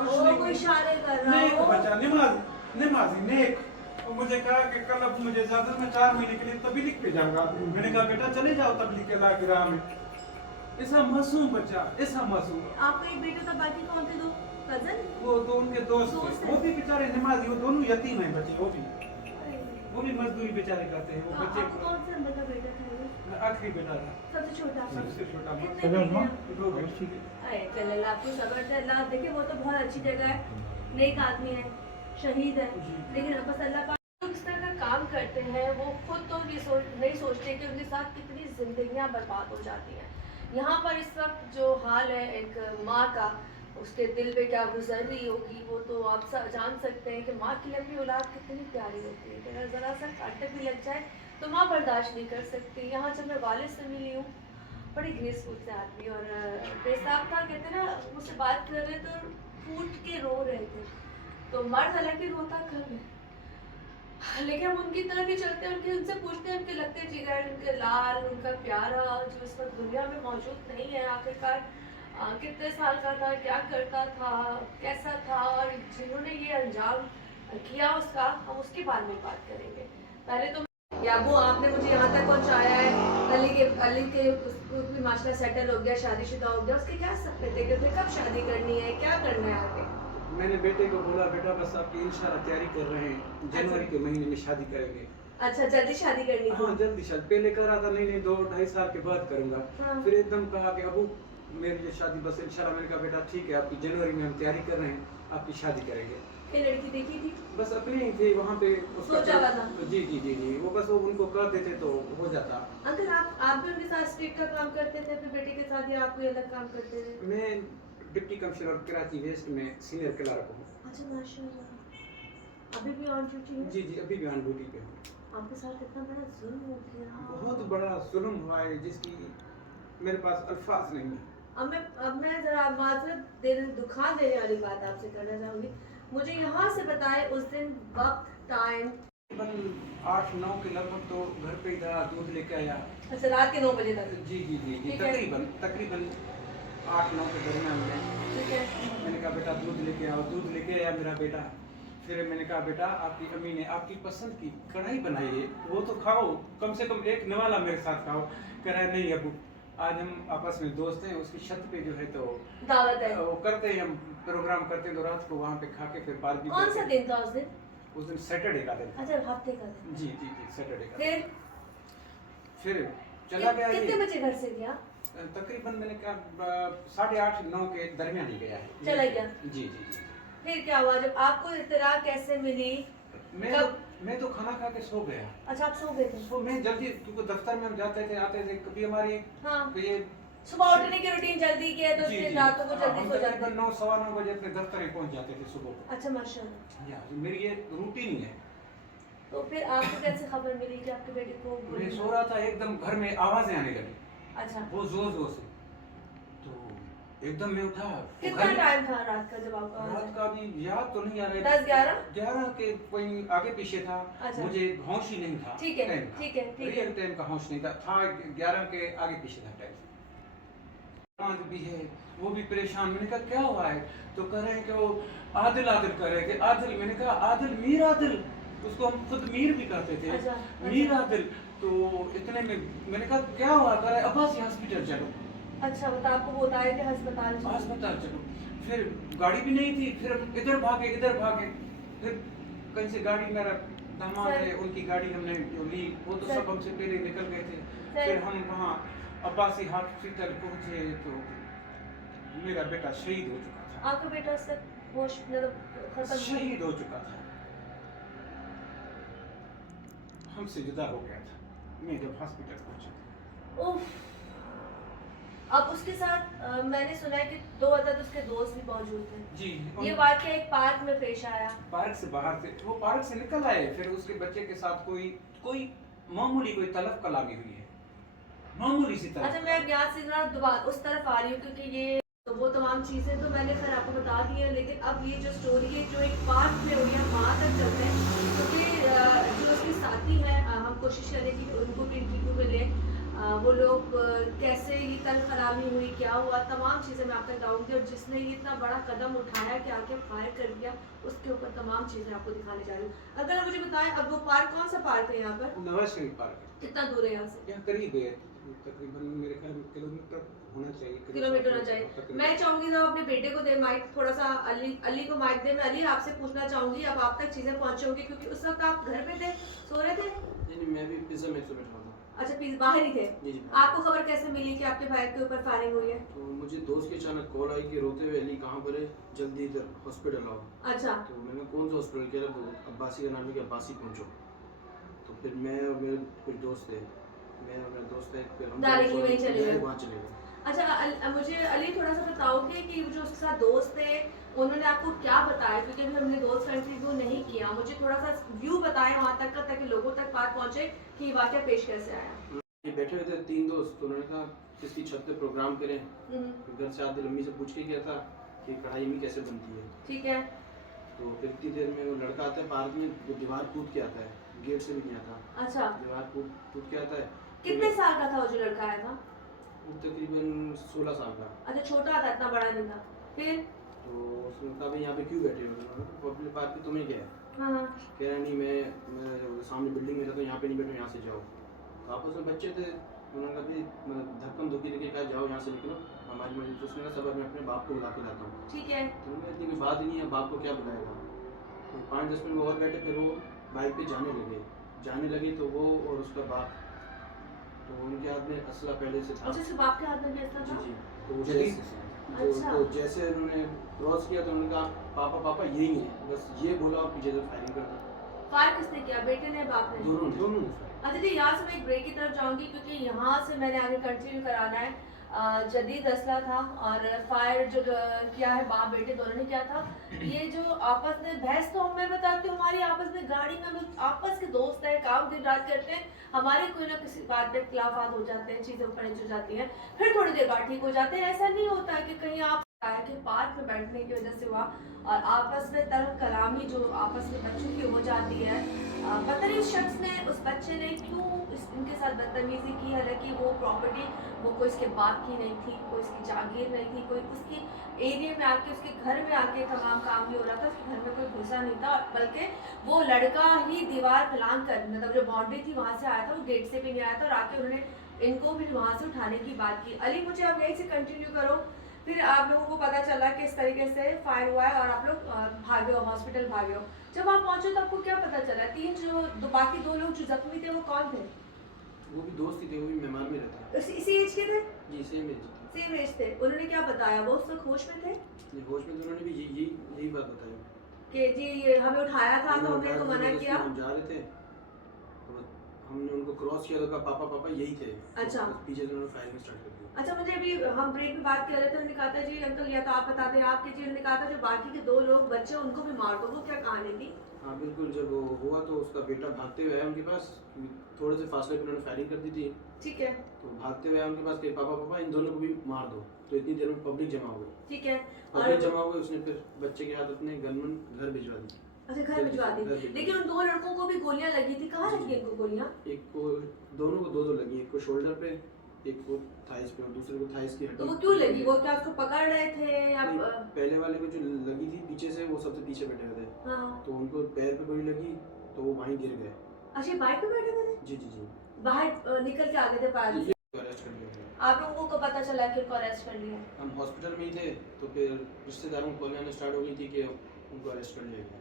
हो, कोई इशारे कर रहा नेक हो। बच्चा, नमाजी नेक। और मुझे कहा कि कल अब मुझे ज्यादा में 4 महीने के लिए तबलीग पे जाऊंगा। मैंने कहा बेटा चले जाओ तबलीग के ला के राह में। ऐसा मासूम बच्चा, ऐसा मासूम। आपका एक बेटा था, बाकी कौन थे? दो कजन? वो तो उनके दोस्त दोस्त थे, हैं। वो भी बेचारे नमाजी, वो दोनों यतीम हैं बच्चे, वो भी मजदूरी बेचारे करते हैं। वो हाँ, बच्चे आपको कौन से नंबर का बेटा था ये? आखिरी बेटा था, सबसे छोटा? सबसे छोटा। कितने बेटे हैं? 2 बेटे। अरे चल, अल्लाह आपको सब्र दे। अल्लाह देखिए, वो तो बहुत अच्छी जगह है, नेक आदमी है, शहीद है, लेकिन बस अल्लाह पाक लोग इस तरह का काम करते हैं, वो खुद तो नहीं सोचते कि उनके साथ कितनी जिंदगियां बर्बाद हो जाती हैं। यहाँ पर इस वक्त जो हाल है एक माँ का, उसके दिल पे क्या गुजर रही होगी वो तो आप जान सकते हैं कि माँ की लंबी औलाद कितनी प्यारी होती है। कि अगर ज़रा सा कांटे भी लग जाए तो माँ बर्दाश्त नहीं कर सकती। यहाँ जब मैं वालिद से मिली हूँ, बड़ी ग्रेसफुल से आदमी और बेसाब था, कहते ना, मुझसे बात कर रहे तो फूट के रो रहे थे। तो मर्द हालांकि रोता कम है, लेकिन हम उनकी तरफ ही चलते हैं, उनके उनसे पूछते हैं, उनके लगते जिगर, उनके लाल, उनका प्यारा जो इस वक्त दुनिया में मौजूद नहीं है, आखिरकार कितने साल का था, क्या करता था, कैसा था, और जिन्होंने ये अंजाम किया उसका, हम उसके बारे में बात करेंगे। पहले तो याबू आपने मुझे यहाँ तक पहुँचाया है, अली के उसको भी माशाल्लाह सेटल हो गया, शादीशुदा हो गया, उसके क्या सपने थे कि उसे कब शादी करनी है, क्या करना है आगे? मैंने बेटे को बोला बेटा बस आपकी इंशाल्लाह तैयारी कर रहे हैं, जनवरी के महीने में शादी करेंगे। अच्छा, जल्दी शादी करनी थी? हाँ जल्दी शादी, पहले कर रहा था नहीं 2-2.5 साल के बाद करूंगा। हाँ। फिर एकदम कहा कि अबू मेरी ये शादी बस इंशाल्लाह। मैंने कहा बेटा ठीक है, आपकी जनवरी में हम तैयारी कर रहे हैं, आपकी शादी करेंगे। ये लड़की देखी थी? बस अपने ही थे वहाँ पे सोचा हुआ था? जी जी जी जी, वो बस वो उनको कर देते तो हो जाता। अंकल आप भी उनके साथ स्ट्रीट का काम करते थे अपने बेटे के साथ, या आप कोई अलग काम करते थे? मैं डिप्टी कमिश्नर कराची वेस्ट में सीनियर क्लर्क हूँ। अच्छा, माशाल्लाह। अभी भी ऑन ड्यूटी है? जी जी, अभी भी ऑन ड्यूटी पे हूँ। आपके साथ इतना बड़ा जुल्म हो गया। बहुत बड़ा जुल्म हुआ है जिसकी मेरे पास अल्फाज नहीं है। अब मैं जरा माजरत दुखा देने वाली बात आपसे करना चाहूँगी। मुझे यहाँ से बताएं उस दिन वक्त, टाइम। 8-9 के लगभग तो घर पे ही था, दूध लेके आया। अच्छा, रात के 9 बजे तक? जी जी जी जी, ठीक है। तकरीबन 8-9 के दरमियान में। ठीक है। मैंने कहा बेटा दूध लेके आओ, दूध लेके आया मेरा बेटा। फिर मैंने कहा बेटा आपकी अम्मी ने आपकी पसंद की कढ़ाई बनाई है, वो तो खाओ, कम से कम एक नवाला मेरे साथ खाओ। कह रहा है नहीं अबू, आज हम आपस में दोस्त हैं, उसकी छत पे जो है तो दावत है, वो करते हैं, हम प्रोग्राम करते हैं, तो रात को वहाँ पे खा के फिर बारबेक्यू। कौन सा दिन था उस दिन? उस दिन सैटरडे का दिन। अच्छा, हफ्ते का दिन। जी जी जी, सैटरडे का। फिर चला गया। कितने बजे घर से गया? तकरीबन मैंने कहा 8:30-9 के दरमियान ही गया है। चला गया? जी जी जी। फिर क्या हुआ जब आपको इत्तला कैसे मिली? मैं तो खाना खा के सो गया। अच्छा, आप सो गए थे? तो मैं जल्दी, क्योंकि दफ्तर में हम जाते थे आते थे, कभी हमारी हाँ, ये सुबह उठने की रूटीन जल्दी की है तो फिर रातों को जल्दी सो जाते हैं। 9-9:15 बजे अपने दफ्तर में पहुंच जाते थे सुबह को। अच्छा, माशाल्लाह। या मेरी ये रूटीन ही है। तो फिर आपको कैसे खबर मिली कि आपके बेटे को मैं सो रहा था, एकदम घर में आवाजें आने लगी। अच्छा, वो जोर जोर से, तो एकदम मैं उठा। कितना टाइम था रात का जब आपका? रात का भी याद तो नहीं आ रहा है। 10-11 के कोई आगे पीछे था। अच्छा। मुझे होश ही नहीं था। ठीक है, ठीक है, ठीक है। रियल टाइम का होश नहीं था 11 के आगे पीछे था टाइम। भी है, वो भी परेशान। मैंने कहा क्या हुआ है? तो कह रहे हैं कि वो आदिल आदिल कर रहे थे। आदिल, मैंने कहा आदिल, मीर आदिल, उसको हम खुद मीर भी कहते थे। अच्छा, मीर आदिल। तो इतने में मैंने कहा क्या हुआ? कह रहे अब्बासी हॉस्पिटल चलो। अच्छा, मतलब आपको वो बताया कि अस्पताल चलो। फिर गाड़ी भी नहीं थी, फिर इधर भागे। फिर कहीं से गाड़ी, मेरा दामाद है, उनकी गाड़ी हमने जो ली, वो तो सब हमसे पहले निकल गए थे। फिर हम वहाँ अब्बासी हॉस्पिटल पहुँचे तो मेरा बेटा शहीद हो चुका था। आपका बेटा होश खत्म, शहीद हो चुका था, हमसे जुदा हो गया था मैं जब हॉस्पिटल पहुँचा। उफ। अब उसके साथ मैंने सुना है कि 2 अदद उसके दोस्त भी मौजूद थे। जी। ये वाकया एक पार्क में पेश आया। पार्क से बाहर से, वो पार्क से निकल आए, फिर उसके बच्चे के साथ कोई मामूली कोई तलब कलामी हुई है, मामूली सी तलब। अच्छा, मैं यहाँ से जरा दोबारा उस तरफ आ रही हूँ क्योंकि ये तो वो तमाम चीज़ें तो मैंने खैर आपको बता दी है, लेकिन अब ये जो स्टोरी है जो एक पार्क में हुई है वहाँ तक चलते हैं, क्योंकि जो उसकी साथी है हम कोशिश करें कि उनको भी इंटरव्यू में लें। वो लोग कैसे ये तल खराबी हुई, क्या हुआ, तमाम चीज़ें मैं आप तक लाऊंगी। और जिसने ये इतना बड़ा कदम उठाया कि आके फायर कर दिया, उसके ऊपर तमाम चीज़ें आपको दिखाने जा रही हूँ। अगर आप मुझे बताएं, अब वो पार्क कौन सा पार्क है यहाँ पर, नवाज शरीफ पार्क है, कितना दूर है यहाँ से? यहाँ करीब है, तकरीबन मेरे ख्याल में किलोमीटर होना चाहिए, किलोमीटर होना चाहिए। मैं चाहूंगी जब अपने बेटे को दे माइक, थोड़ा सा अली को माइक दे। मैं अली आपसे पूछना चाहूंगी, अब आप तक चीजें पहुंचे होंगी क्योंकि उस वक्त आप घर पे थे, सो रहे थे? नहीं, मैं भी पिज्जा में बैठा था। अच्छा, बाहर ही थे। जी जी। आपको खबर कैसे मिली कि आपके भाई के ऊपर फायरिंग हुई है? तो मुझे दोस्त की अचानक कॉल आई कि रोते हुए अली कहाँ पर है, जल्दी इधर हॉस्पिटल आओ। अच्छा। तो मैंने कहा कौन सा हॉस्पिटल, कह रहा तो अब्बासी का नाम है कि अब्बासी पहुँचो। तो फिर मैं और मेरे कुछ दोस्त थे, मैं और मेरा दोस्त है, फिर हम डायरेक्टली वहीं चले गए? वहाँ चले गए। अच्छा, मुझे अली थोड़ा सा बताओगे कि जो उसके साथ दोस्त थे उन्होंने आपको क्या बताया, क्योंकि अभी हमने दोस्त का इंटरव्यू नहीं किया। मुझे थोड़ा सा व्यू बताएं वहाँ तक का, ताकि लोगों तक बात पहुँचे कि ये वाकया पेश कैसे आया। ये बैठे हुए थे 3 दोस्त, तो उन्होंने कहा किसकी छत पे प्रोग्राम करें। फिर घर से आते अम्मी से पूछ के गया था कि कढ़ाई में कैसे बनती है। ठीक है। तो फिर इतनी देर में वो लड़का आता है पार्क में, वो दीवार कूद के आता है, गेट से भी नहीं आता। अच्छा। दीवार कूद के आता है। कितने साल का था वो जो लड़का आया था? वो तकरीबन 16 साल का। अच्छा, छोटा था, इतना बड़ा नहीं था। फिर तो उसने कहा भाई यहाँ पे क्यों बैठे हो, पब्लिक पार्क पे तुम्हें क्या है? हाँ। कह रहा नहीं, मैं सामने बिल्डिंग में रहता हूँ, यहाँ पे नहीं बैठो, यहाँ से जाओ। तो आपस में बच्चे थे, उन्होंने कहा भाई धक्कम धुक्की देके कहा जाओ यहाँ से निकलो, हमारी मर्जी। तो उसने कहा सब मैं अपने बाप को बुला के लाता हूँ। ठीक है। तो उन्होंने इतनी कोई बात ही नहीं है, बाप को क्या बुलाएगा। तो 5-10 मिनट और बैठे, फिर वो बाइक पे जाने लगे तो वो और उसका बाप, तो उनके हाथ में असला पहले से था। अच्छा, उसके बाप के हाथ में भी असला था? जी। तो अच्छा। तो जैसे उन्होंने क्रॉस किया तो उन्होंने कहा पापा यही है, बस ये बोला और पीछे से फायरिंग कर दी। फायर किसने किया, बेटे ने, बाप ने? दोनों। अच्छा जी, यहाँ से मैं एक ब्रेक की तरफ जाऊंगी क्योंकि यहाँ से मैंने आगे कंटिन्यू कराना है। जदीद असला था और फायर जो किया है बाप बेटे दोनों ने किया था। ये जो आपस में बहस, तो मैं बताती हूँ हमारी आपस में गाड़ी में, हम लोग आपस के दोस्त हैं, काम दिन रात करते हैं, हमारे कोई ना किसी बात पे खिलाफात हो जाते हैं, चीज़ें ऊपर नीचे हो जाती हैं, फिर थोड़ी देर बाद ठीक हो जाते हैं। ऐसा नहीं होता कि कहीं आप कि पार्क में बैठने की वजह से हुआ और आपस में तरफ कलामी जो आपस में बच्चों की हो जाती है। पता नहीं उस शख्स ने, उस बच्चे ने क्यों इनके साथ बदतमीजी की। हालांकि वो प्रॉपर्टी वो कोई इसके बाप की नहीं थी, कोई इसकी जागीर नहीं थी, कोई उसकी एरिया में आके, उसके घर में आके तमाम काम भी हो रहा था, उसके घर में कोई घुसा नहीं था, बल्कि वो लड़का ही दीवार फलांग कर, मतलब जो बाउंड्री थी वहाँ से आया था, वो गेट से भी नहीं आया था और आके उन्होंने इनको भी वहाँ से उठाने की बात की। अली, मुझे आप यहीं से कंटिन्यू करो। फिर आप लोगों को पता चला कि इस तरीके से फायर हुआ है और आप लोग भागे हो, हॉस्पिटल भागे हो। जब आप पहुंचे तो आपको क्या पता चला? बाकी दो लोग जो जख्मी थे वो कौन थे? वो भी दोस्त ही थे, वो भी मेहमान में रहता। इसी एज के थे? जी, सेम एज थे। उन्होंने क्या बताया, वो उस वक्त होश में थे? होश में। तो उन्होंने भी यही बात बताई कि जी ये हमें उठाया था तो हमने इनको मना किया। हम जा रहे थे, तो हमने उनको क्रॉस किया तो कहा पापा यही थे। अच्छा। तो पीछे से उन्होंने फायरिंग स्टार्ट कर दी। अच्छा, मुझे अभी हम ब्रेक में बात कर रहे थे, उन्होंने कहा था जी अंकल, या तो आप बताते हैं आपके जी, उन्होंने कहा था जो बाकी के 2 लोग बच्चे उनको भी मार दो, वो क्या कहानी थी? हाँ बिल्कुल, जब वो हुआ तो उसका बेटा भागते हुए आया उनके पास, थोड़े से फासले पे उन्होंने फायरिंग कर दी थी। ठीक है। तो भागते हुए आया उनके पास कि पापा इन दोनों को भी मार दो। तो इतनी देर में पब्लिक जमा हो गई। ठीक है। पब्लिक जमा हो गई, उसने फिर बच्चे के हाथ अपने गनमैन घर भिजवा दी। अच्छा, घर भिजवा दी। लेकिन उन 2 लड़कों को भी गोलियां लगी थी, कहाँ लगी इनको गोलियां? एक को, दोनों को 2 लगी, एक को शोल्डर पे, एक को थाइस पे और दूसरे को थाइस की हड्डी। तो वो क्यों लगी? वो क्या उसको पकड़ रहे थे या? पहले वाले को जो लगी थी पीछे से, वो सबसे पीछे बैठे हुए थे। हाँ। तो उनको पैर पे गोली लगी तो वो वहीं गिर गए। अच्छा, बाइक पे बैठे थे? जी। बाहर निकल के आगे थे पार से? अरेस्ट कर लिया। आप लोगों को पता चला कि उनको अरेस्ट कर लिया? हम हॉस्पिटल में ही थे, तो फिर रिश्तेदारों को कॉल आना स्टार्ट हो गई थी कि उनको अरेस्ट कर लिया गया।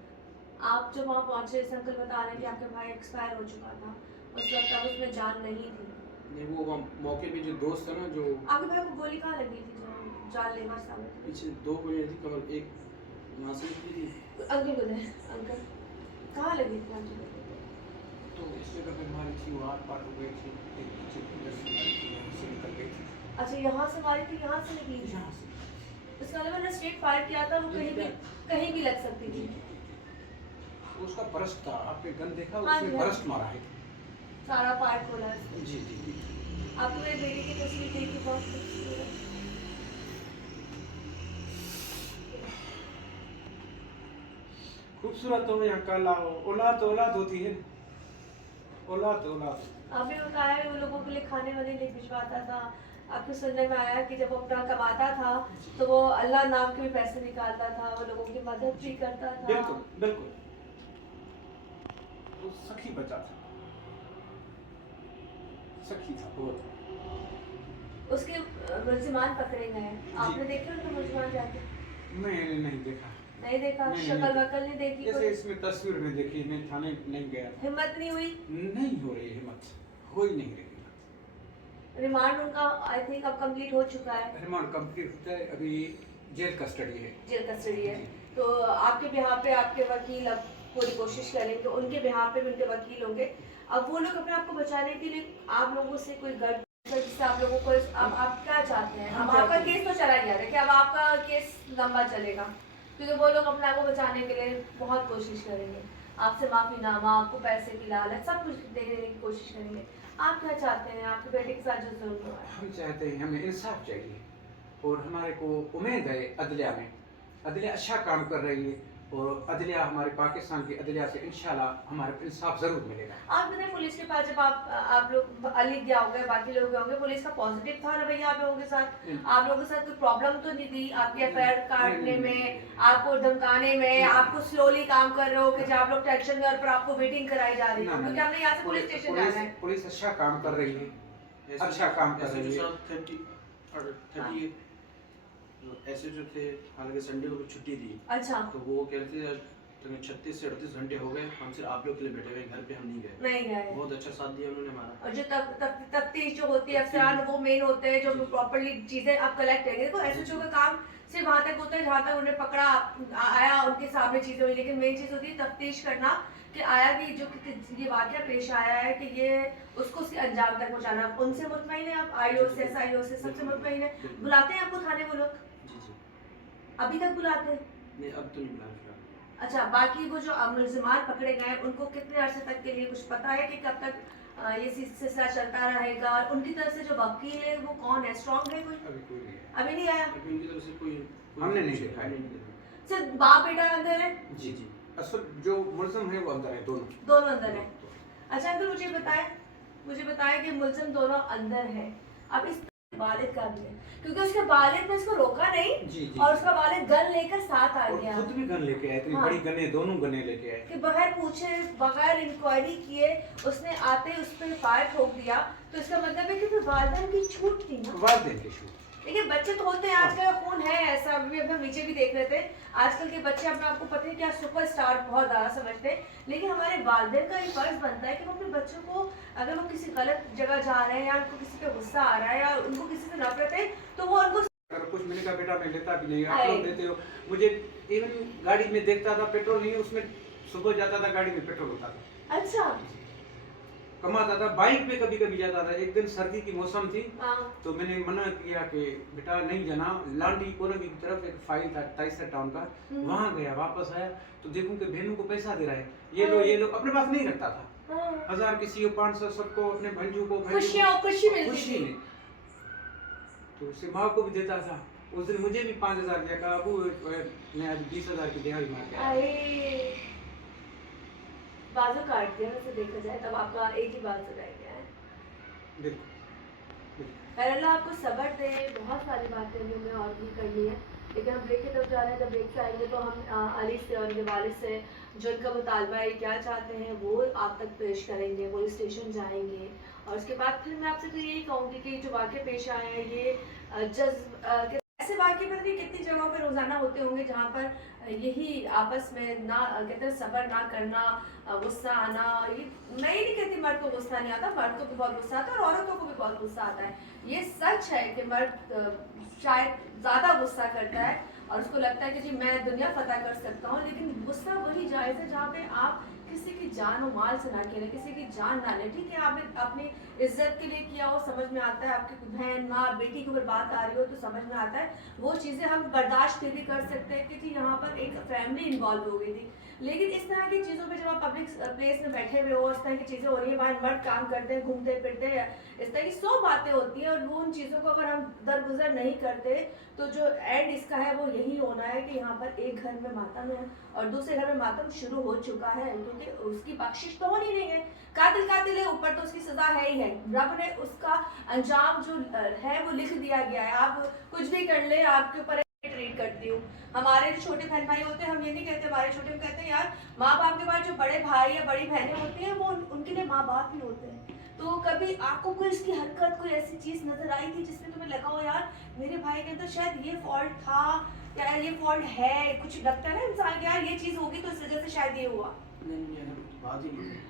आप जब वहाँ पहुँचे, इस अंकल बता रहे हैं कि आपके भाई एक्सपायर हो चुका था, उस वक्त अब उसमें जान नहीं थी। नहीं, वो मौके पे जो दोस्त था ना, जो आपके भाई को गोली कहाँ लगी थी जो जानलेवा साबित हुई? पीछे 2 गोलियां थी, कमर एक यहाँ से निकली थी। अंकल को दे, अंकल कहाँ लगी थी अंकल? तो इस जगह पे मारी थी, वो आर पार हो गई थी, एक पीछे इधर से मारी थी, यहाँ से निकल गई थी। अच्छा, यहाँ से मारी थी, यहाँ से निकली थी? यहाँ से। इसका मतलब मैंने स्ट्रेट फायर किया था, वो कहीं भी लग सकती थी। उसका बरस्ट था, आपने गन देखा, हाँ उसने जी, बरस्ट मारा है। सारा फायर खोला है। जी। आपको मेरे बेटे की तस्वीर देखी, बहुत खूबसूरत। खूबसूरत हो या काला हो, औलाद तो औलाद होती है। औलाद औलाद। आपने बताया कि वो लोगों के लिए खाने वाने लिए भिजवाता था। आपको सुनने में आया कि जब वो अपना कमाता था तो वो अल्लाह नाम के भी पैसे निकालता था, वो लोगों की मदद भी करता था। बिल्कुल बिल्कुल, वो सखी बच्चा था, सखी था बहुत। उसके मुल्जिमान पकड़े गए, आपने देखे उनके मुल्जिमान जाके? मैंने नहीं देखा, नहीं देखा, नहीं, शक्ल नहीं। वकल नहीं देखी जैसे कोई? इसमें तस्वीर में देखी, मैं थाने नहीं गया, हिम्मत नहीं हुई? नहीं हो रही हिम्मत, हो ही नहीं रही हिम्मत। रिमांड उनका आई थिंक अब कंप्लीट हो चुका है। रिमांड कंप्लीट होता है, अभी जेल कस्टडी है। जेल कस्टडी है। जी। तो आपके बिहाफ पे आपके वकील अब पूरी कोशिश करेंगे, उनके बिहाफ पे भी उनके वकील होंगे। अब वो लोग अपने आप को बचाने के लिए आप लोगों से कोई गढ़ जिससे आप लोगों को अब आप क्या चाहते हैं? अब आपका केस तो चला गया है कि अब आपका केस लंबा चलेगा, क्योंकि वो लोग अपने आप को बचाने के लिए बहुत कोशिश करेंगे, आपसे माफीनामा, आपको पैसे की लालच, सब कुछ देने की कोशिश करेंगे। आप क्या चाहते हैं आपके बेटे के साथ जो जुल्म हुआ है? हम चाहते हैं, हमें इंसाफ चाहिए और हमारे को उम्मीद है अदलिया में, अदलिया अच्छा काम कर रही है और अदलिया हमारे पाकिस्तान की अदलिया से इंशाल्लाह हमारे को इंसाफ जरूर मिलेगा। आप बताएं, पुलिस के पास जब आप लोग अली गया होंगे, बाकी लोग गए होंगे, पुलिस का पॉजिटिव था रवैया आप लोगों के साथ? आप लोगों के साथ कोई प्रॉब्लम तो नहीं थी आपकी एफआईआर काटने में, आपको धमकाने में, आपको स्लोली काम कर रहे हो कि जब आप लोग टेंशन में और पर आपको मीटिंग कराई जा रही है, क्योंकि हमने यहाँ से पुलिस स्टेशन जाना है। पुलिस अच्छा काम कर रही है, अच्छा काम कर रही है। ऐसे जो थे, हालांकि संडे को भी छुट्टी दी, अच्छा, तो वो कहते थे 36 से 38 घंटे हो गए, हम सिर्फ आप लोग के लिए बैठे हुए, घर पे हम नहीं गए। नहीं गए। बहुत अच्छा साथ दिया उन्होंने हमारा। और जो तफ्तीश जो होती है अफसरान, वो मेन होते हैं जो प्रॉपर्ली चीजें आप कलेक्ट करेंगे। देखो एसएचओ का काम सिर्फ वहां तक होता है जहां तक उन्हें पकड़ा आया, उनके सामने चीजें हुई, लेकिन मेन चीज होती है तफ्तीश करना कि आया कि जो ये वाकया पेश आया है कि ये उसको उसके अंजाम तक पहुंचाना। उनसे मुतमईन है आप? आईओ से, एसआईओ से, सबसे मुतमईन है? बुलाते हैं आपको थाने वो लोग? जी जी। अभी तक बुलाते हैं? नहीं, अब तो नहीं बुला रहा। अच्छा, बाकी वो जो मुल्जिमान पकड़े गए उनको कितने अरसे तक के लिए कुछ पता है कि कब तक ये सिलसिला चलता रहेगा? और उनकी तरफ से जो वकील है वो कौन है, स्ट्रॉन्ग है कोई? अभी कोई नहीं है, अभी नहीं आया? अभी उनकी तरफ से कोई हमने नहीं देखा है। सिर्फ बाप बेटा अंदर है? जी जी। असल जो मुल्जिम है वो अंदर है, दोनों दोनों अंदर है। अच्छा अंकल, मुझे बताएं कि मुल्जिम दोनों अंदर है। अब इस वालिद का भी है, क्योंकि उसके वालिद ने इसको रोका नहीं। जी जी। और उसका वालिद गन लेकर साथ आ और गया खुद भी गन लेके आए, इतनी हाँ। बड़ी गने, दोनों गने लेके आए। कि बगैर पूछे, बगैर इंक्वायरी किए उसने आते ही उस पर फायर ठोक दिया, तो इसका मतलब है कि फिर वालिदैन की छूट थी ना। वालिदैन की छूट। देखिए बच्चे तो होते हैं, आजकल का खून है ऐसा, अभी हम नीचे भी देख रहे थे, आजकल के बच्चे अपने आपको पता है क्या सुपरस्टार बहुत ज़्यादा समझते हैं, लेकिन हमारे वालिदैन का ये फर्ज बनता है कि वो अपने बच्चों को, अगर वो किसी गलत जगह जा रहे हैं या उनको किसी पे गुस्सा आ रहा है या उनको किसी से नफरत है, तो वो उनको अगर कुछ मैंने कहा बेटा मैं लेता भी नहीं, आप लोग देते हो। मुझे इवन गाड़ी में देखता था पेट्रोल नहीं, उसमें सुबह जाता था गाड़ी में पेट्रोल होता था। अच्छा कमाता था, बाइक पे कभी कभी जाता था। एक दिन सर्दी की मौसम थी हाँ। तो मैंने मना किया कि बेटा नहीं जाना। लांडी कोरगी की तरफ एक फाइल था ताइसर टाउन का, वहां गया, वापस आया तो देखूं कि बहनों को पैसा दे रहा है, ये लो अपने पास नहीं रखता था। 1000 किसी को 500 सबको, अपने भंजू को खुशी मिलती खुशी में, तो उससे माँ को भी देता था। उस दिन मुझे भी 5000 दिया, कहा अबू मैं आज 20000 की दिहाड़ी मार के आया। बाजू काट दिया वैसे देखा जाए, तब आपका एक ही बाजू रह गया है। बिल्कुल। अल्लाह आपको सब्र दे, बहुत सारी बातें हमें और भी करनी है, लेकिन हम ब्रेक की तरफ जा रहे हैं। जब ब्रेक से आएंगे तो हम अली से और उनके वालिद से जो उनका मुतालबा है, क्या चाहते हैं, वो आप तक पेश करेंगे, पुलिस स्टेशन जाएंगे। और उसके बाद फिर मैं आपसे तो यही कहूँगी कि जो वाक़े पेश आए हैं ये ऐसे वाक़े पर भी कितनी जगहों पर रोज़ाना होते होंगे जहाँ पर यही आपस में ना कहते हैं सब्र ना करना, गुस्सा आना। ये मैं ही नहीं कहती मर्द को गुस्सा नहीं आता, मर्द को भी बहुत गुस्सा आता है और औरतों को भी बहुत गुस्सा आता है। ये सच है कि मर्द शायद ज़्यादा गुस्सा करता है और उसको लगता है कि जी मैं दुनिया फतह कर सकता हूँ, लेकिन गुस्सा वही जायज़ है जहाँ पे आप किसी की जान और माल से ना खेलें, किसी की जान ना लें। ठीक है, आपने अपनी इज्जत के लिए किया हो, समझ में आता है, आपकी बहन माँ बेटी के ऊपर बात आ रही हो तो समझ में आता है, वो चीज़ें हम बर्दाश्त फिर भी कर सकते हैं कि जी यहाँ पर एक फैमिली इन्वॉल्व हो गई थी। लेकिन इस तरह की चीज़ों पे जब आप पब्लिक प्लेस में बैठे हुए हो, इस तरह की चीज़ें हो रही है, वहाँ मर्द काम करते हैं, घूमते फिरते हैं, इस तरह की 100 बातें होती हैं, और वो उन चीज़ों को अगर हम दरगुजर नहीं करते तो जो एंड इसका है वो यही होना है कि यहाँ पर एक घर में मातम है और दूसरे घर में मातम शुरू हो चुका है, क्योंकि उसकी बख्शिश तो होनी नहीं है। कातिल कातिल है, ऊपर तो उसकी सजा है ही है, रब ने उसका अंजाम जो है वो लिख दिया गया है। आप कुछ भी कर ले, आपके ऊपर ट्रीट करती हूँ। हमारे जो छोटे बहन भाई होते हैं, हम ये नहीं कहते हमारे छोटे, हम कहते हैं यार माँ बाप के बाद जो बड़े भाई या बड़ी बहनें होती हैं वो उनके लिए माँ बाप ही होते हैं। तो कभी आपको कोई इसकी हरकत, कोई ऐसी चीज नजर आई थी जिसमें तुम्हें लगा हो यार मेरे भाई के अंदर शायद ये फॉल्ट था या ये फॉल्ट है, कुछ लगता है ना इंसान यार ये चीज होगी तो इस वजह से शायद ये हुआ? नहीं ऐसा बात ही नहीं है।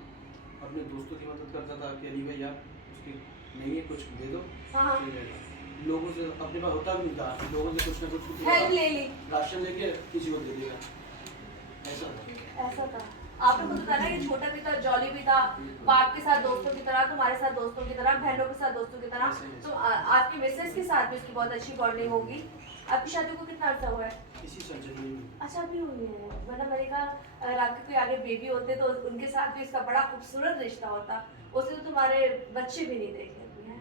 अपने दोस्तों की मदद करता था कि अली भाई यार उसकी नहीं है, कुछ दे दो। हाँ। सही रहेगा। लोगों से अपने पास होता भी नहीं था, लोगों से कुछ ना कुछ हेल्प ले ली, राशन लेके किसी को दे देगा, ऐसा था। ऐसा था। आपने खुद बताया ना, ये छोटा भी था, जॉली भी था, बाप के साथ दोस्तों की तरह, तुम्हारे साथ दोस्तों की तरह, बहनों के साथ दोस्तों की तरह। तो आपकी मिसेस के साथ भी उसकी बहुत अच्छी बॉन्डिंग होगी। आपकी शादी को कितना अर्सा हुआ है? इसी सर्जरी में। अच्छा अभी हुई है, मतलब मैंने कहा अगर आपके कोई आगे बेबी होते तो उनके साथ भी इसका बड़ा खूबसूरत रिश्ता होता। उससे तो तुम्हारे बच्चे भी नहीं देखे अभी हैं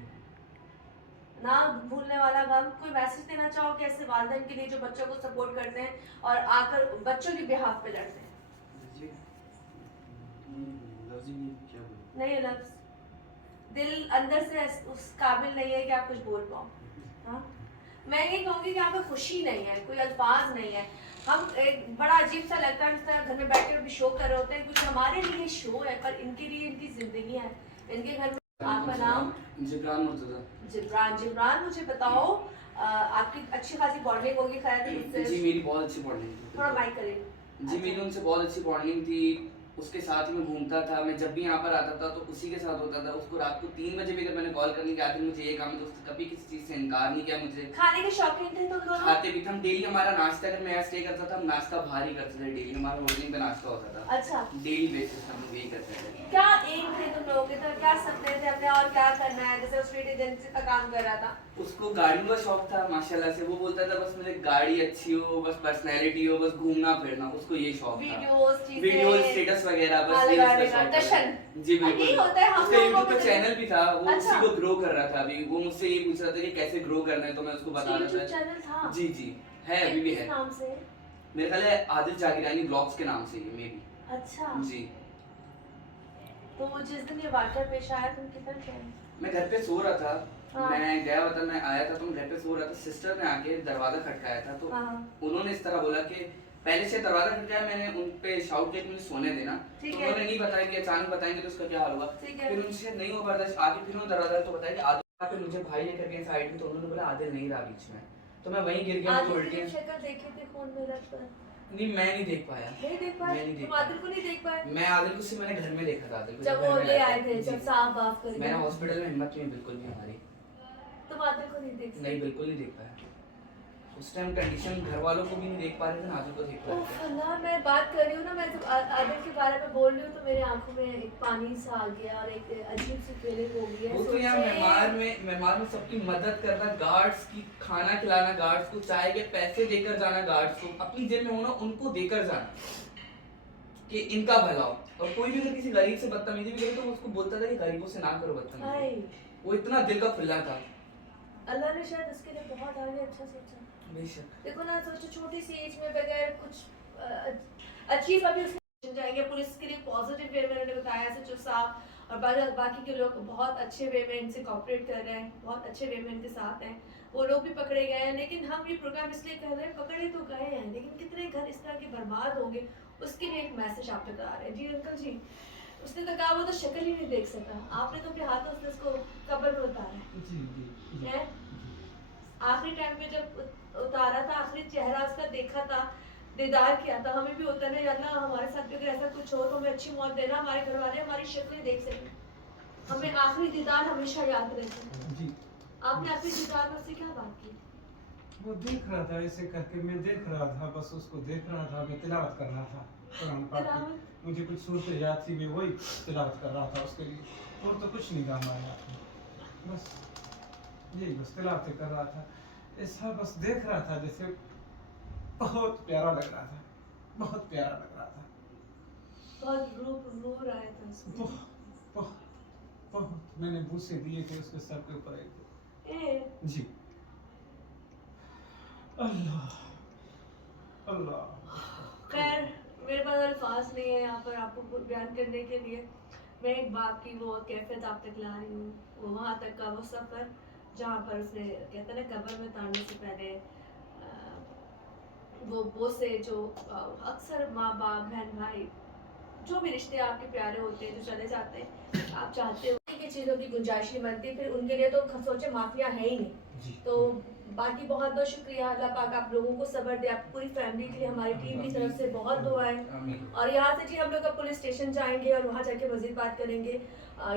ना। भूलने वाला गम। कोई मैसेज देना चाहो कि ऐसे वालिदैन के लिए जो बच्चों को सपोर्ट करते हैं और आकर बच्चों के बिहाफ पे लड़ते हैं? नहीं लफ्ज, दिल अंदर से उस काबिल नहीं है कि आप कुछ बोल पाओ। हाँ, मैं ये कहूँगी कि यहाँ पे खुशी नहीं है, कोई अल्फाज नहीं है। हम एक बड़ा अजीब सा लगता है, इस तरह घर में बैठ के भी शो कर रहे होते हैं, कुछ हमारे लिए शो है पर इनके लिए इनकी जिंदगी है, इनके घर में। आपका नाम? जिब्रान मुर्तजा। जिब्रान। जिब्रान, मुझे बताओ आपकी अच्छी खासी बॉन्डिंग होगी खैर मुझसे? जी मेरी बहुत अच्छी बॉन्डिंग थी। थोड़ा माइक करिए। जी मेरी उनसे बहुत अच्छी बॉन्डिंग थी, उसके साथ ही मैं घूमता था, मैं जब भी यहाँ पर आता था तो उसी के साथ होता था। उसको रात को 3 बजे भी जब मैंने कॉल करने की आती मुझे ये काम है, तो उसने कभी किसी चीज़ से इनकार नहीं किया मुझे। खाने के शौकीन थे तो दोनों? खाते भी थे हम डेली। हमारा नाश्ता, अगर मैं यहाँ स्टे करता था हम नाश्ता बाहर ही करते थे डेली, हमारा होटलिंग पे नाश्ता होता था। अच्छा, डेली बेसिस हम यही करते थे। क्या एम थे तुम लोगों के, तो क्या सपने थे अपने और क्या करना है? जैसे स्ट्रीट एजेंसी का काम कर रहा था, उसको गाड़ियों का शौक था माशाल्लाह से। वो बोलता था बस मुझे गाड़ी अच्छी हो, बस पर्सनैलिटी हो, बस घूमना फिरना, उसको ये शौक था। वीडियोस स्टेटस वगैरह बस ये उसका शौक था। जी बिल्कुल, यही होता है हम उसका लोगों यूट्यूब को। पे चैनल भी था, वो अच्छा। उसी को ग्रो कर रहा था अभी। वो मुझसे ये पूछ रहा था कि कैसे ग्रो करना है, तो मैं उसको बता रहा था। चैनल था? जी जी है, अभी भी किस है। नाम से? मेरे ख्याल है आदिल जागीरानी ब्लॉग्स के नाम से ये मे बी। अच्छा जी। तो जिस दिन ये वाक़या पेश आया तुम किधर थे? मैं घर पे सो रहा था। हाँ। मैं गया हुआ था, मैं आया था तो मैं घर पे सो रहा था। सिस्टर ने आके दरवाजा खटकाया था, तो हाँ। उन्होंने इस तरह बोला कि पहले से दरवाजा खटकाया, मैंने उन पे शाउट किया कि मुझे सोने देना, तो ठीक है। उन्होंने नहीं बताया कि अचानक बताएंगे तो उसका क्या हाल हुआ। ठीक है। फिर उनसे नहीं हो बर्दाश्त, आगे फिर उन्होंने दरवाजा तो बताया कि आदिल पे मुझे भाई लेकर गए साइड में, तो उन्होंने बोला आदिल नहीं रहा बीच में, तो मैं वहीं गिर गया। आदिल उल्टी की शक्ल देखे थे फोन में रख कर? नहीं मैं नहीं देख पाया। नहीं देख पाए? मैं नहीं देख तुम आदिल को नहीं देख पाए? मैं आदिल को सिर्फ मैंने घर में देखा था। आदिल को जब घर वो में ले आया आए था। थे, जी। जब साफ बाफ कर मैंने हॉस्पिटल में हिम्मत नहीं बिल्कुल भी हमारी। तुम आदिल को नहीं देख सकते? नहीं बिल्कुल नहीं देख पाया। उस टाइम कंडीशन घर वालों को भी नहीं देख पा रहे थे, आदिल को देख पा ओह रहे थे। अल्लाह, मैं बात कर रही हूँ ना, मैं जब आदिल के बारे में बोल रही हूँ तो मेरे आंखों में एक पानी सा आ गया और एक अजीब सी फीलिंग हो गई है। वो तो यहाँ मेहमान में सबकी मदद करना, गार्ड्स की खाना खिलाना, गार्ड्स को चाय के पैसे देकर जाना, गार्ड्स को अपनी जेब में होना उनको देकर जाना कि इनका भला हो। और कोई भी अगर किसी गरीब से बदतमीजी भी करे तो वो उसको बोलता था कि गरीबों से ना करो बदतमीजी। वो इतना दिल का खुला था। अल्लाह ने शायद उसके लिए बहुत आगे अच्छा सोचा। बेशक। देखो ना, सोचो छोटी सी एज में बगैर कुछ अचीव अभी उसने जाएंगे। पुलिस के लिए पॉजिटिव वे में उन्होंने बताया सचिव साहब और बाकी के लोग बहुत अच्छे वे में इनसे कोऑपरेट कर रहे हैं, बहुत अच्छे वे में इनके साथ हैं। वो लोग भी पकड़े गए हैं, लेकिन हम ये प्रोग्राम इसलिए कर रहे हैं, पकड़े तो गए हैं लेकिन कितने घर इस तरह के बर्बाद होंगे उसके लिए एक मैसेज आप बता रहे हैं। जी अंकल जी, उसने तो कहा वो तो शक्ल ही नहीं देख सका, आपने तो अपने हाथों से उसको कब्र में उतारा है। आखिरी टाइम में जब उतारा था, आखिरी चेहरा उसका देखा था, दीदार किया था। हमें भी होता है ना, अल्लाह हमारे साथ भी अगर ऐसा कुछ हो तो हमें अच्छी मौत देना, हमारे घर वाले हमारी शक्लें देख सकें, हमें आखिरी दीदार हमेशा याद रहता है। आपने आखिरी दीदार में उससे क्या बात की? वो देख रहा था ऐसे करके, मैं देख रहा था, बस उसको देख रहा था। मैं तिलावत कर रहा था कुरान पाक की, मुझे कुछ सूरतें याद थी, मैं वही तिलावत कर रहा था उसके लिए। और तो कुछ नहीं था हमारे हाथ में, बस यही बस तिलावत कर रहा था। ऐसा बस देख रहा था जैसे बहुत प्यारा लग रहा था, बहुत प्यारा लग रहा था। बहुत रो रहा था उसमें। बहुत मैंने बूसे दिए थे उसके सर के ऊपर आए थे ए, जी। अल्लाह अल्लाह। खैर मेरे पास अल्फाज नहीं है यहाँ पर आपको बयान करने के लिए। मैं एक बाप की वो कैफियत आप तक ला रही हूँ, वो वहाँ तक का वो सफ़र जहाँ पर उसने कहते हैं ना कब्र में तारने से पहले वो बोसे जो अक्सर माँ बाप बहन भाई जो भी रिश्ते आपके प्यारे होते हैं जो चले जाते हैं, आप चाहते हो कि चीज़ों की गुंजाइश नहीं बनती, फिर उनके लिए तो सोचे माफिया है ही नहीं। तो बाकी बहुत बहुत शुक्रिया, अल्लाह पाक आप लोगों को सब्र दे, आपकी पूरी फैमिली के लिए हमारी टीम की तरफ से बहुत दुआएं। और यहाँ से जी हम लोग अब पुलिस स्टेशन जाएंगे और वहाँ जाके मजीद बात करेंगे।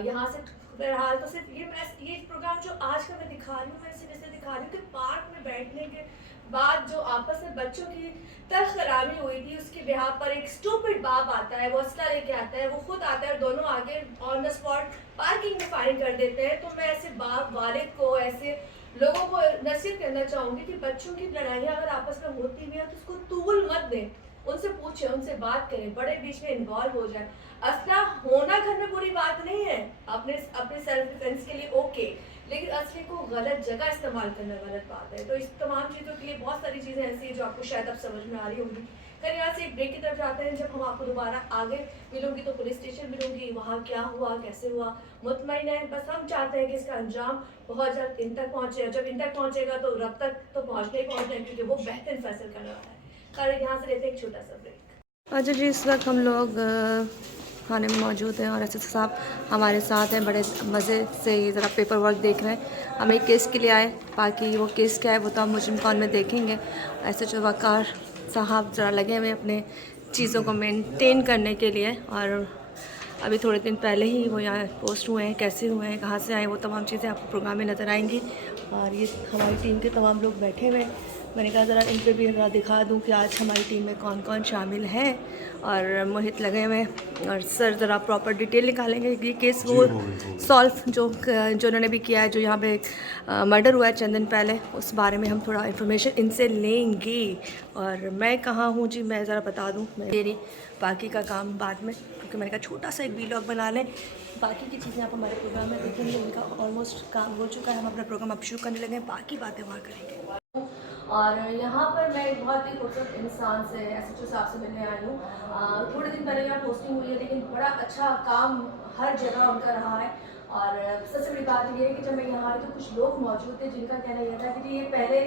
यहाँ से फिलहाल तो सिर्फ ये प्रोग्राम जो आज का मैं दिखा रही हूँ, मैं सिर्फ इसलिए दिखा रही हूँ कि पार्क में बैठने के बाद जो आपस में बच्चों की तल्ख कलामी हुई थी उसके बिहार पर एक स्टूपिड बाप आता है, वो असला लेके आता है, वो खुद आता है और दोनों आगे ऑन द स्पॉट पार्किंग में फायरिंग कर देते हैं। तो मैं ऐसे बाप वालिद को, ऐसे लोगों को नसीहत करना चाहूंगी कि बच्चों की लड़ाइयाँ अगर आपस में होती भी है तो उसको तूल मत दें, उनसे पूछें, उनसे बात करें, बड़े बीच में इन्वॉल्व हो जाए। असला होना घर में बुरी बात नहीं है, अपने अपने सेल्फ डिफेंस के लिए ओके, लेकिन असले को गलत जगह इस्तेमाल करना गलत बात है। तो इस तमाम चीज़ों के लिए बहुत सारी चीज़ें ऐसी हैं जो आपको शायद अब समझ में आ रही होंगी। फिर यहाँ से एक ब्रेक की तरफ जाते हैं, जब हम आपको दोबारा आगे मिलूंगी तो पुलिस स्टेशन मिलूंगी, वहाँ क्या हुआ कैसे हुआ मुतमईन है। बस हम चाहते हैं कि इसका अंजाम बहुत जल्द इन तक पहुँचे, जब इन तक पहुँचेगा तो रब तक तो पहुँचना ही पहुँचना है, क्योंकि वो बेहतरीन फैसला कर रहा है। खैर यहाँ से लेते हैं एक छोटा सा ब्रेक। अच्छा जी, इस वक्त हम लोग खाने में मौजूद हैं और एसएचओ साहब हमारे साथ हैं, बड़े मज़े से ये ज़रा पेपर वर्क देख रहे हैं। हम एक केस के लिए आए, बाकी वो केस क्या है वो तो हम मुजरिम कौन में देखेंगे। एसएचओ वकार साहब ज़रा लगे हुए अपने चीज़ों को मेंटेन करने के लिए, और अभी थोड़े दिन पहले ही वो यहाँ पोस्ट हुए हैं, कैसे हुए हैं, कहाँ से आए, वो तमाम चीज़ें आपको प्रोग्राम में नज़र आएंगी। और ये हमारी टीम के तमाम लोग बैठे हुए हैं, मैंने कहा ज़रा इन पर भी ज़रा दिखा दूँ कि आज हमारी टीम में कौन कौन शामिल हैं। और मोहित लगे हुए हैं और सर ज़रा प्रॉपर डिटेल निकालेंगे ये केस वो सॉल्व जो उन्होंने भी किया है, जो यहाँ पे मर्डर हुआ है चंद दिन पहले, उस बारे में हम थोड़ा इन्फॉर्मेशन इनसे लेंगे। और मैं कहाँ हूँ जी, मैं ज़रा बता दूँ, मेरी बाकी का काम बाद में, क्योंकि मैंने कहा छोटा सा एक वीलॉग बना लें। बाकी की चीज़ें आप हमारे प्रोग्राम में देखेंगे, उनका ऑलमोस्ट काम हो चुका है, हम अपना प्रोग्राम अब शुरू करने लगे हैं, बाकी बातें वहाँ करेंगे। और यहाँ पर मैं एक बहुत ही खूबसूरत इंसान से, एसएचओ साहब से मिलने आई हूँ। थोड़े दिन पहले यहाँ पोस्टिंग हुई है, लेकिन बड़ा अच्छा काम हर जगह उनका रहा है। और सबसे बड़ी बात ये है कि जब मैं यहाँ आई तो कुछ लोग मौजूद थे जिनका कहना यह था कि ये पहले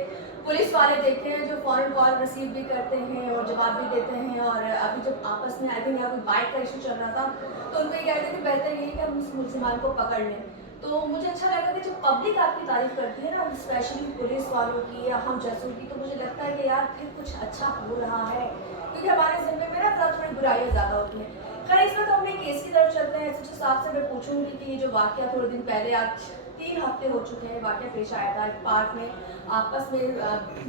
पुलिस वाले देखे हैं जो फ़ौरन कॉल रिसीव भी करते हैं और जवाब भी देते हैं। और अभी जब आपस में आई थिंक यहाँ कोई बाइक का इशू चल रहा था तो उनको ये कहते थे कि बेहतर यही कि हम उस मुसलमान को पकड़ लें। तो मुझे अच्छा लगा कि जब पब्लिक आपकी तारीफ करती है ना, स्पेशली पुलिस वालों की या हम जैसों की, तो मुझे लगता है कि यार फिर कुछ अच्छा हो रहा है, क्योंकि हमारे ज़िम्मे में ना थोड़ी बुराइयाँ ज़्यादा होती हैं। खैर इस वक्त हम एक केस की तरफ चलते हैं। एसएचओ साहब से मैं पूछूंगी कि ये जो वाक़या थोड़े दिन पहले, आज 3 हफ्ते हो चुके हैं, वाक़या पेश आया था पार्क में, आपस में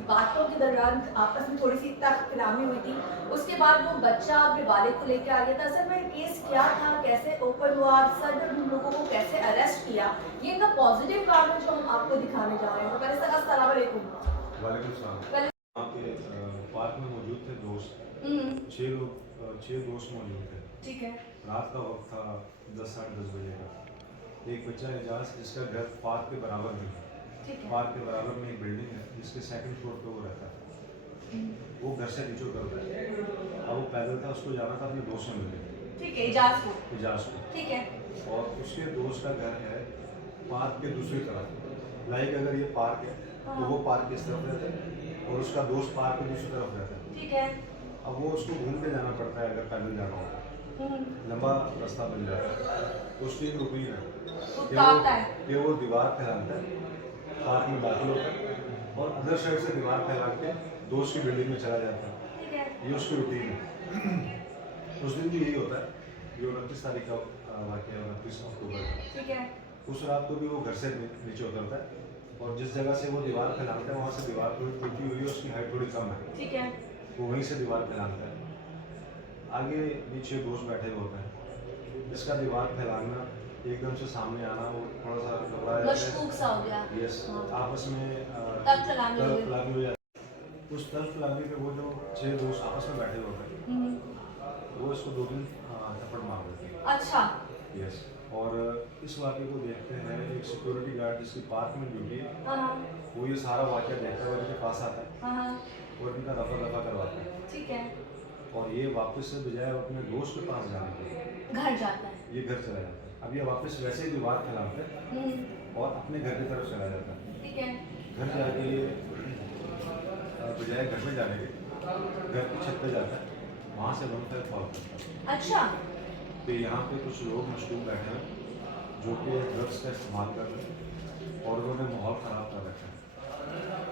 बातों के दौरान आपस में थोड़ी सी तख्तलामी हुई थी। उसके बाद वो बच्चा अपने वालिद को लेकर आ गया था। सर मैं केस क्या था, कैसे ओपन हुआ, सर ने उन लोगों को कैसे अरेस्ट किया, ये इनका पॉजिटिव काम है जो हम आपको दिखाने जा रहे हैं। तो पहले सर अस्सलाम वालेकुम। वालेकुम सलाम। आपके पार्क में मौजूद थे दोस्त, 6 दोस्त मौजूद थे। ठीक है। रात का वक्त था, 10 साढ़े 10 बजे का। एक बच्चा एजाज जिसका घर पार्क के बराबर में है, पार्क के बराबर में एक बिल्डिंग है जिसके सेकंड फ्लोर पे वो रहता है। वो घर से नीचे उतरता है, अब वो पैदल था, उसको जाना था अपने दोस्त से मिलने। ठीक है, इजाज़ को। एजाज को। ठीक है। और उसके दोस्त का घर है पार्क के दूसरी तरफ। लाइक अगर ये पार्क है तो वो पार्क की इस तरफ रहता है और उसका दोस्त पार्क की दूसरी तरफ रहता है। ठीक है। अब वो उसको घूम के जाना पड़ता है अगर पैदल जाना हो, लंबा रास्ता बन जाता है। तो उसकी एक रूटीन है कि वो दीवार फैलाता है, पार्क में दाखिल होता है और अदर साइड से दीवार फैला के दोस्त की बिल्डिंग में चला जाता है। ये उसकी रूटीन है। उस दिन भी यही होता है, जो 29 तारीख का वाक़या है, 29 अक्टूबर का। ठीक है। उस रात को भी वो घर से नीचे उतरता है और जिस जगह से वो दीवार फैलाता है वहाँ से दीवार थोड़ी टूटी हुई है, उसकी हाइट थोड़ी कम है। ठीक है। वो वहीं से दीवार फैलाता है। आगे नीचे दोस्त बैठे हुए होते हैं, जिसका दीवार फैलाना एकदम से सामने आना, वो थोड़ा सा घबराया मशकूक सा हो गया। यस, आपस में तख्तलामी हो हो जाती है। उस तख्तलामी पे वो जो 6 दोस्त आपस में बैठे हुए होते हैं, वो इसको 2 दिन थप्पड़ मार देते हैं। अच्छा। यस। और इस वाक़े को देखते हैं एक सिक्योरिटी गार्ड जिसकी पार्क में ड्यूटी है, हाँ वो ये सारा वाक़या देखता हुआ इनके पास आता है हाँ और इनका रफा दफा करवाता है। ठीक है। और ये वापस से बजाय अपने दोस्त के पास जाने के घर जाता है। ये घर चला जाता है। अब ये वापस वैसे ही दीवार फैलाता है और अपने घर की तरफ चला जाता है। ठीक है। घर जाके ये बजाय घर में जाने के घर की छत पे जाता है, वहाँ से 115 कॉल करता है। अच्छा। तो यहाँ पे कुछ लोग मशरूम बैठे हैं जो कि ड्रग्स का इस्तेमाल कर रहे हैं और उन्होंने माहौल ख़राब कर रखा है।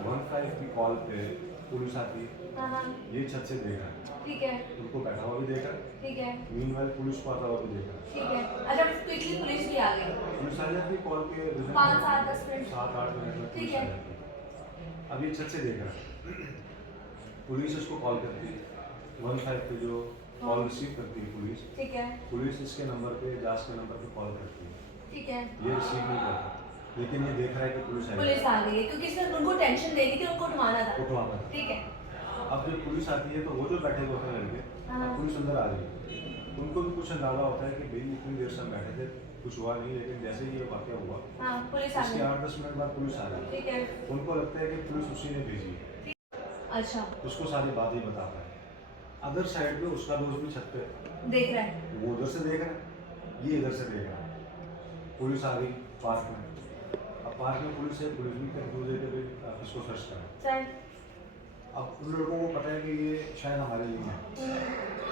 15 की कॉल पे पुलिस आती है, हाँ ये छत से देख रहा है, ठीक है। उनको बैठा हुआ भी देख रहा है, ठीक है। मीनवाइल पुलिस को आता हुआ भी देख रहा है। ठीक है। अच्छा, क्विकली पुलिस भी आ गई। पुलिस आ जाती है कॉल के 5, 7, 10 मिनट। 7-8 मिनट में ठीक पुलिस आ है। जाती है। अब ये छत से देख रहा है, पुलिस उसको कॉल करती है, 15 पे जो कॉल रिसीव करती है पुलिस, ठीक है। पुलिस इसके नंबर पे जांच के नंबर पे कॉल करती है, ठीक है। ये रिसीव नहीं करता, लेकिन ये देख रहा है कि पुलिस आई पुलिस आ गई है क्योंकि इसने उनको टेंशन दे दी थी, उनको उठवाना था। उठवाना था। ठीक है। अब जब पुलिस आती है तो वो जो बैठे हुए होते हैं लड़के, हाँ। अब पुलिस अंदर आ गई, उनको भी कुछ अंदाजा होता है कि भाई इतनी देर से हम बैठे थे, कुछ हुआ नहीं, लेकिन जैसे ही ये वाक़या हुआ हाँ, पुलिस आ इसके गई। 8-10 मिनट बाद पुलिस आ गई। ठीक है। उनको लगता है कि पुलिस उसी ने भेजी है, अच्छा, उसको सारी बात ही बताता है। अदर साइड पे उसका दोस्त भी छत पे, देख रहा है। वो उधर से देख रहा है, ये इधर से देख रहा है। पुलिस आ गई पार्क में, अब पार्क में पुलिस है, पुलिस भी कंफ्यूज है कि भाई इसको सर्च करें। सर। अब उन लोगों को पता है कि ये शायद हमारे लिए है,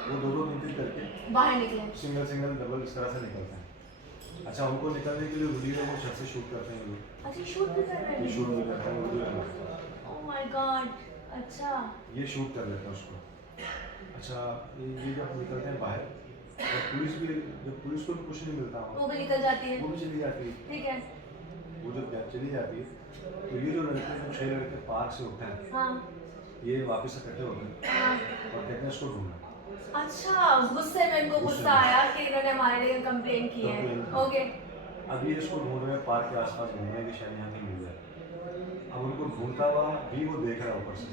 वो 2-2 3-3 करके बाहर निकले। सिंगल डबल इस तरह से निकलते हैं। अच्छा, उनको निकलने के लिए वीडियो वो छत से शूट करते हैं लोग, अच्छा, शूट भी कर रहे ये हैं। शूट भी करते हैं वीडियो, ओह माय गॉड। अच्छा। ये शूट कर लेते हैं उसको। अच्छा, ये जब निकलते हैं बाहर और पुलिस भी, जब पुलिस को भी कुछ नहीं मिलता वो भी निकल जाती वो है। भी चली जाती है। ठीक है। वो जब चली जाती है तो ये जो लड़के, जो 6 लड़के पार्क से उठते हैं, हाँ ये वापस इकट्ठे होते हैं हाँ। और कहते हैं इसको ढूंढना। अच्छा, गुस्से में इनको गुस्सा आया कि इन्होंने हमारे लिए कंप्लेन की है। कंप्लेन की। ओके। अब ये इसको ढूंढ रहे हैं पार्क के आसपास, घूमने की शायद यहाँ नहीं मिल जाए। अब उनको ढूंढता हुआ भी वो देख रहा है ऊपर से,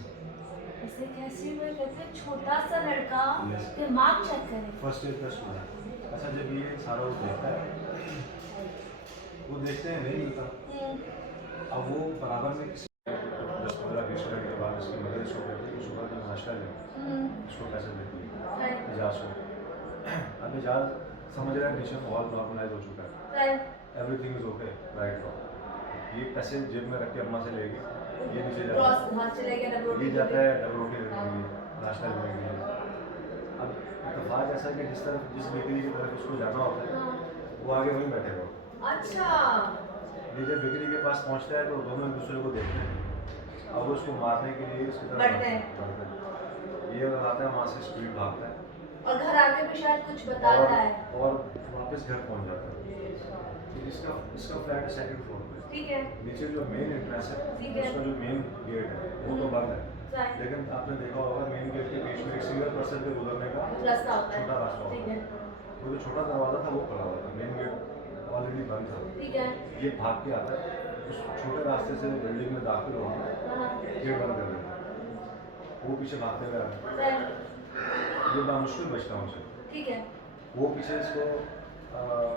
ऐसे कैसे हुए? कहते हैं, छोटा सा लड़का Yes. दिमाग चेक करे। फर्स्ट एड का स्टूडेंट। अच्छा, जब ये सारा वो देखता है, वो देखते हैं नहीं मिलता। अब वो बराबर में किसी 10-15-20 मिनट के बाद इसकी मदद इसको कहती है कि सुबह का नाश्ता ले, इसको कैसे देती है एजाज को। अब एजाज समझ रहा है नीचे माहौल नॉर्मलाइज हो चुका है, everything is okay right now. ये पैसे जेब में रख के अम्मा से लेगी, ये नीचे जाता है, ये जाता है डबल रोटी लेने के लिए, नाश्ता लेने के लिए। अब इत्तेफाक ऐसा है कि जिस बेकरी की तरफ उसको जाना होता है, वो आगे वहीं बैठे हुए। अच्छा। ये जब बेकरी के पास पहुंचता है तो दोनों एक दूसरे को देखते हैं, अब वो उसको मारने के लिए उसकी तरफ बढ़ते बढ़ते हैं। ये आता है, वहाँ से स्पीड भागता है और घर आके भी शायद कुछ बताता है। और वापस घर पहुँच जाता है। तो इसका फ्लैट है 2nd फ्लोर पे। ठीक है। नीचे जो मेन एंट्रेंस है, ठीक है। उसका जो मेन गेट है वो तो बंद है, लेकिन आपने देखा होगा मेन गेट के बीच में एक सिंगल पर्सन के गुजरने का रास्ता होता है। छोटा रास्ता ठीक होता है। है। वो जो छोटा दरवाजा था वो खुला हुआ था, मेन गेट ऑलरेडी बंद था। ठीक है। ये भाग के आता है, उस छोटे रास्ते से बिल्डिंग में दाखिल होकर हाँ। गेट बंद कर देता है। वो पीछे भागते हुए आता है, सर। ये बामुश्किल बचता है उसे। ठीक है। वो पीछे इसको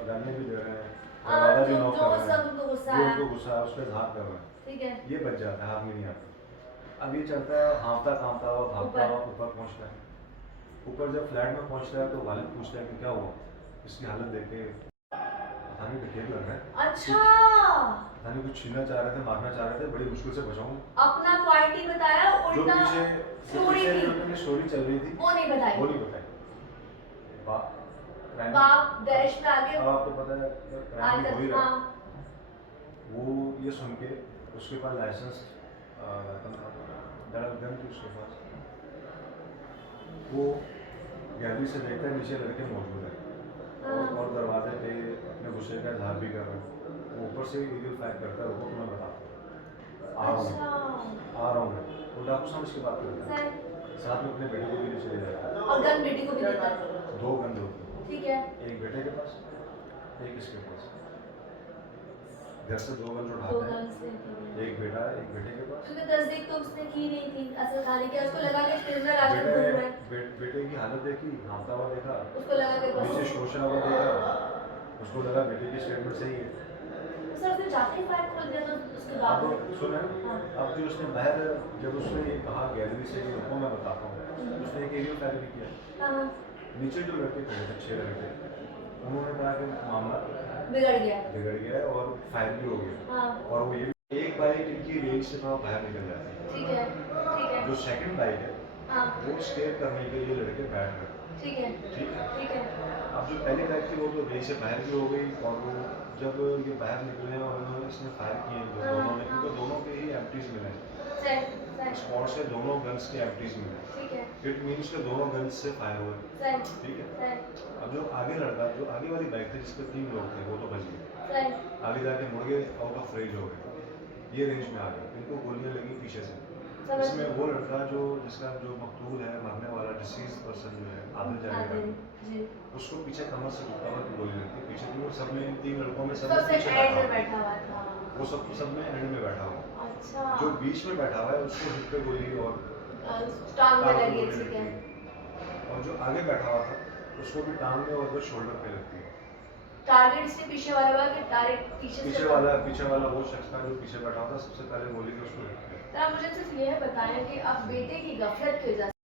जानने भी दे रहे हैं, दरवाजा भी नॉक कर रहे हैं, उनको गुस्सा जो है। उनको गुस्सा है उस पर हाथ कर रहे हैं, ठीक है। ये बच जाता है, हाथ में नहीं आता। अब ये चलता है, हाँफता कांपता हुआ भागता हुआ ऊपर पहुंचता है। ऊपर जब फ्लैट में पहुंचता है तो वालिद पूछता है कि क्या हुआ। इसकी हालत देख के पता नहीं ढेर लग रहा है, अच्छा। पता नहीं कुछ छीनना चाह रहे थे, मारना चाह रहे थे, बड़ी मुश्किल से बचाऊं। अपना पॉइंट ही बताया, जो उल्टा पीछे स्टोरी थी जो स्टोरी चल रही थी वो नहीं बताई। वो नहीं बताई। बाप दैश में आगे अब आपको पता है crime हो ही रहा है। हाँ। वो ये सुन के उसके पास लाइसेंस वेपन था, गन थी उसके पास। वो गैलरी से देखता है नीचे लड़के मौजूद है और दरवाजे पे अपने गुस्से का इजहार भी कर रहे हैं। वो ऊपर से ईगल फायर करता है, वो मैं बताता हूँ आ रहा हूँ मैं। वो डाकू समझ के बात करता है, साथ में अपने बेटे को भी नीचे ले जाता है। और गन बेटी को भी देता है। 2 गन होते हैं, ठीक है। एक बेटे के पास, एक इसके पास। घर से 2 गन दो उठाते हैं, गन्स लेके हुए। एक बेटा है, एक बेटे के पास। क्योंकि तस्दीक तो उसने की नहीं थी असद खान की, उसको लगा कि प्रिजनर आजकल घूम रहा है, बेटे की हालत देखी, हाथता हुआ देखा, उसको लगा कि बस नीचे शोर शराबा देखा, उसको लगा बेटे की स्टेटमेंट सही है। तो सर उसने जाके ही फायर खोल दिया तो उसके बाद अब सुने, हाँ। अब जो उसने बाहर जब उसने ये कहा गैलरी से कि उनको मैं बताता हूँ, उसने एक एरियल फायर भी किया। हाँ, नीचे जो लड़के खड़े थे 6 लड़के, उन्होंने कहा कि मामला बिगड़ गया। बिगड़ गया है और फायर भी हो गया, हाँ, और वो ये भी एक बाइक इनकी रेंज से थोड़ा बाहर निकल जाती है। ठीक है, ठीक है। जो सेकंड बाइक है हाँ, वो स्टेयर करने के लिए लड़के बैठ गए, ठीक है, ठीक है। ठीक है। अब जो पहली बाइक थी वो तो रेंज से बाहर भी हो गई, और वो जब ये बाहर निकले और उन्होंने इसने फायर किए दोनों ने, क्योंकि दोनों के ही एम्प्टीज मिले, सही, स्पॉट से दोनों गन्स के एम्प्टीज मिले, ठीक है, इट मीन्स के दोनों गन्स से फायर हुए, सही, ठीक है। सही, अब जो आगे लड़का, जो आगे वाली बाइक थी जिसपे 3 लोग थे, वो तो बच गए, सही, आगे जाके मुड़ गए, आउट ऑफ रेंज हो गए, ये रेंज में आ गए, इनको गोलियां लगी पीछे से। समझ इसमें वो लड़का जो जिसका जो मकतूल है, मरने वाला डिसीज पर्सन जो है आदिल जावेद, आदिल, जी। उसको पीछे कमर से घुटना में गोली लगती है पीछे, वो सब में इन 3 लड़कों में सब सबसे पीछे एंड में बैठा बैठा हुआ था। हुआ, वो सब में एंड में बैठा हुआ, अच्छा। जो बीच में बैठा हुआ है उसको हिप पे गोली और टांग में टांग लगी पे है, गोली ठीक है। लगती है, और जो आगे बैठा हुआ था उसको भी टांग में और शोल्डर पे लगती है। टारगेट इससे पीछे वाला हुआ कि टारगेट पीछे से? पीछे वाला वो शख्स था जो पीछे बैठा था, सबसे पहले गोली तो उसको लगती है। सर आप मुझे सिर्फ ये बताएं कि आप बेटे की गफलत की वजह